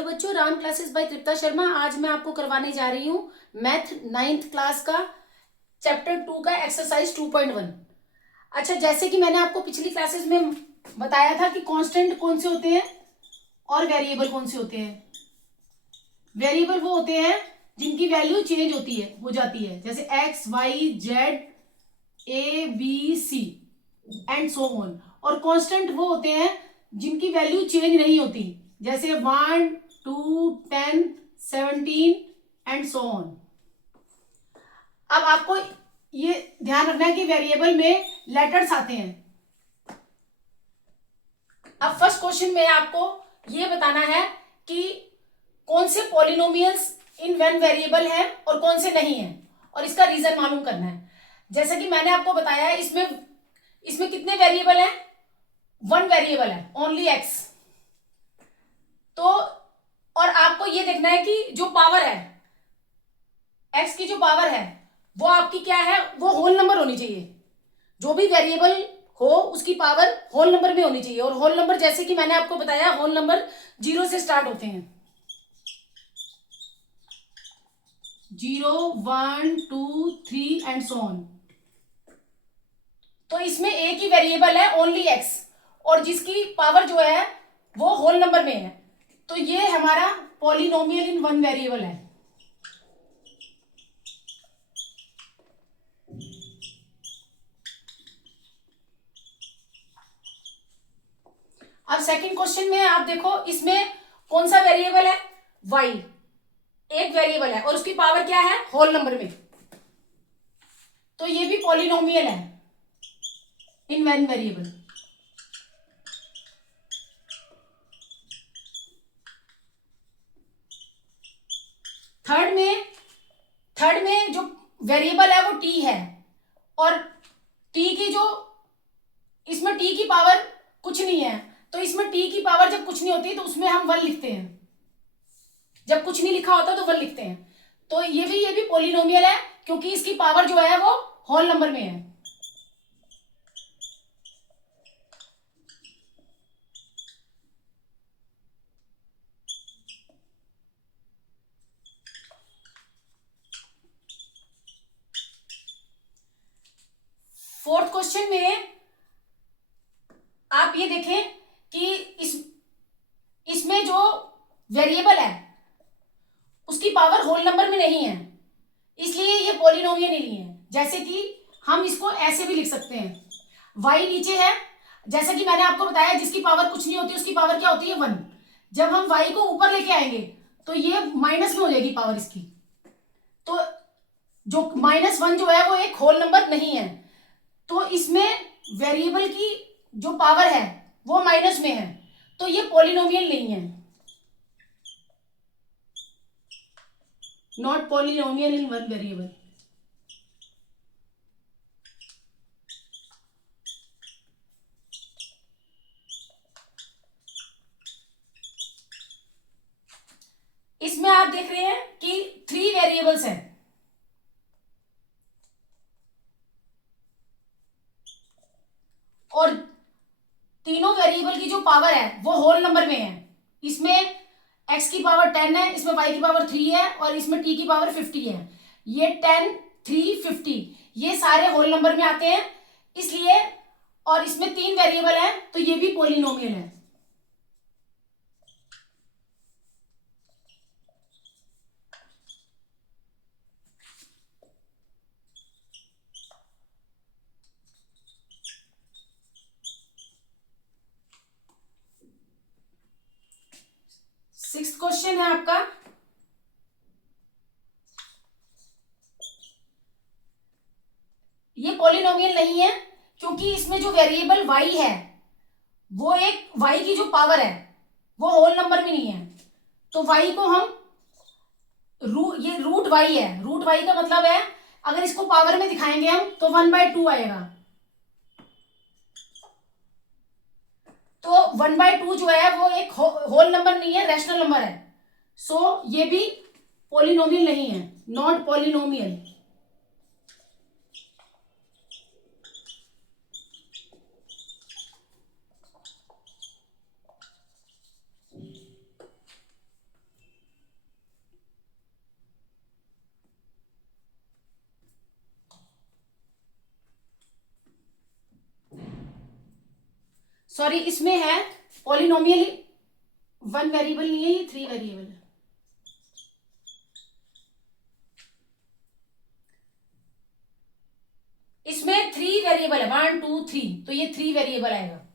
Hello बच्चों, Ram classes bye तृप्ता शर्मा। आज मैं आपको करवाने जा रही हूँ मैथ 9th क्लास का चैप्टर 2 का एक्सरसाइज 2.1। अच्छा, जैसे कि मैंने आपको पिछली क्लासेस में बताया था कि कांस्टेंट कौन से होते हैं और वेरिएबल कौन से होते हैं। वेरिएबल वो होते हैं जिनकी वैल्यू चेंज होती है, हो जाती है, जैसे X Y Z A B C and so on. और कांस्टेंट वो होते हैं जिनकी वैल्यू चेंज नहीं होती, जैसे 1 2 10 17 एंड सो ऑन। अब आपको ये ध्यान रखना है कि वेरिएबल में लेटर्स आते हैं। अब फर्स्ट क्वेश्चन में आपको ये बताना है कि कौन से पॉलिनोमियल्स इन वन वेरिएबल है और कौन से नहीं है, और इसका रीजन मालूम करना है। जैसा कि मैंने आपको बताया है, इसमें कितने वेरिएबल हैं? वन वेरिएबल है, ओनली एक्स। तो और आपको ये देखना है कि जो पावर है, एक्स की जो पावर है वो आपकी क्या है, वो होल नंबर होनी चाहिए। जो भी वेरिएबल हो उसकी पावर होल नंबर में होनी चाहिए। और होल नंबर जैसे कि मैंने आपको बताया, होल नंबर 0 से स्टार्ट होते हैं। 0 1 2 3 एंड सो ऑन। तो इसमें एक ही वेरिएबल है, ओनली एक्स, और जिसकी पावर जो है वो होल नंबर में है। तो ये हमारा पॉलिनोमियल इन वन वेरिएबल है। अब सेकंड क्वेश्चन में आप देखो, इसमें कौन सा वेरिएबल है? वाई। एक वेरिएबल है और उसकी पावर क्या है? होल नंबर में। तो ये भी पॉलिनोमियल है इन वन वेरिएबल। थर्ड में जो वेरिएबल है वो टी है, और टी की जो, इसमें टी की पावर कुछ नहीं है। तो इसमें टी की पावर जब कुछ नहीं होती तो उसमें हम 1 लिखते हैं। जब कुछ नहीं लिखा होता तो 1 लिखते हैं। तो ये भी पॉलिनोमियल है, क्योंकि इसकी पावर जो है वो होल नंबर में है। फोर्थ क्वेश्चन में आप ये देखें कि इसमें जो वेरिएबल है उसकी पावर होल नंबर में नहीं है, इसलिए ये पॉलिनोमियल नहीं है। जैसे कि हम इसको ऐसे भी लिख सकते हैं, y नीचे है, जैसे कि मैंने आपको बताया जिसकी पावर कुछ नहीं होती उसकी पावर क्या होती है? 1। जब हम y को ऊपर लेके आएंगे तो ये माइनस में हो जाएगी पावर इसकी। तो जो -1 जो है वो एक होल नंबर नहीं है, तो इसमें वेरिएबल की जो पावर है वो माइनस में है, तो ये पॉलिनोमियल नहीं है, not polynomial in one variable. इसमें आप देख रहे हैं कि 3 वेरिएबल्स हैं, और तीनों वेरिएबल की जो पावर है वो होल नंबर में है। इसमें x की पावर 10 है, इसमें y की पावर 3 है, और इसमें t की पावर 50 है। ये 10 3 50 ये सारे होल नंबर में आते हैं, इसलिए, और इसमें 3 वेरिएबल हैं तो ये भी पॉलिनोमियल है। सिक्स्थ क्वेश्चन है आपका, ये पॉलिनोमियल नहीं है, क्योंकि इसमें जो वेरिएबल y है वो एक y की जो पावर है वो होल नंबर में नहीं है। तो y को हम ये रूट y है, रूट y का मतलब है अगर इसको पावर में दिखाएंगे हम तो 1/2 आएगा। तो 1/2 जो है वो एक होल नंबर नहीं है, रैशनल नंबर है। सो ये भी पॉलिनोमियल नहीं है, नॉट पॉलिनोमियल। सॉरी, इसमें है पॉलिनोमियल 1 वेरिएबल नहीं है, ये 3 वेरिएबल है। इसमें 3 वेरिएबल है, 1 2 3, तो ये 3 वेरिएबल आएगा।